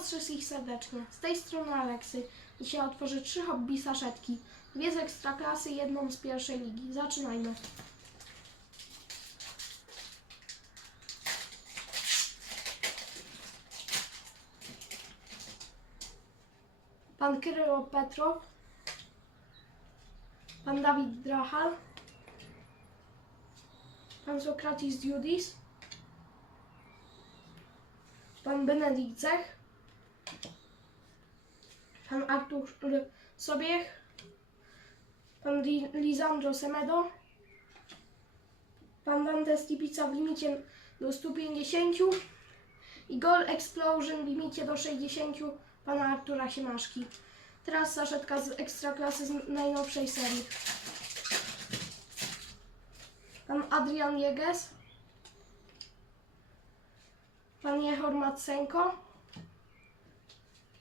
Was wszystkich serdecznie. Z tej strony Aleksy. Dzisiaj otworzę trzy hobby saszetki. Dwie z ekstraklasy, jedną z pierwszej ligi. Zaczynajmy. Pan Krylo Petrow. Pan Dawid Drachal. Pan Sokratis Diudis. Pan Benedykt Zech. Pan Artur Sobiech. Pan Li- Lisandro Semedo. Pan Dante Stipica w limicie do 150. I Goal Explosion w limicie do 60 pana Artura Siemaszki. Teraz saszetka z ekstraklasy z najnowszej serii. Pan Adrian Jeges. Pan Jehor Matsenko.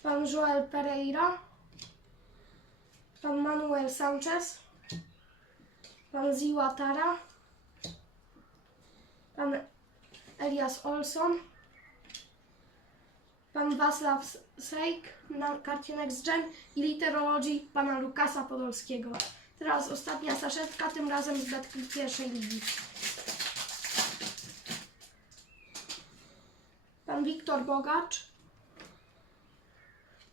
Pan Joel Pereira. Pan Manuel Sanchez. Pan Ziwa Tara. Pan Elias Olson. Pan Waslaw Sejk na karcie Next Gen i Literology pana Lukasa Podolskiego. Teraz ostatnia saszetka, tym razem z betki pierwszej ligi. Pan Wiktor Bogacz.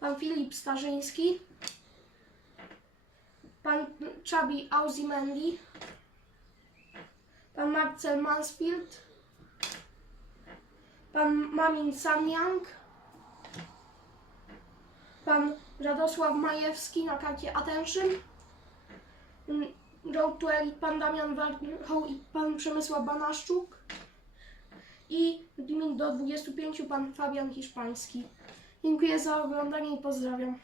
Pan Filip Starzyński. Pan Chabi Auzimendi. Pan Marcel Mansfield. Pan Mamin Samyang. Pan Radosław Majewski na karcie Attention. Road to Elite pan Damian Warchoł i pan Przemysław Banaszczuk. I limit do 25 pan Fabian Hiszpański. Dziękuję za oglądanie i pozdrawiam.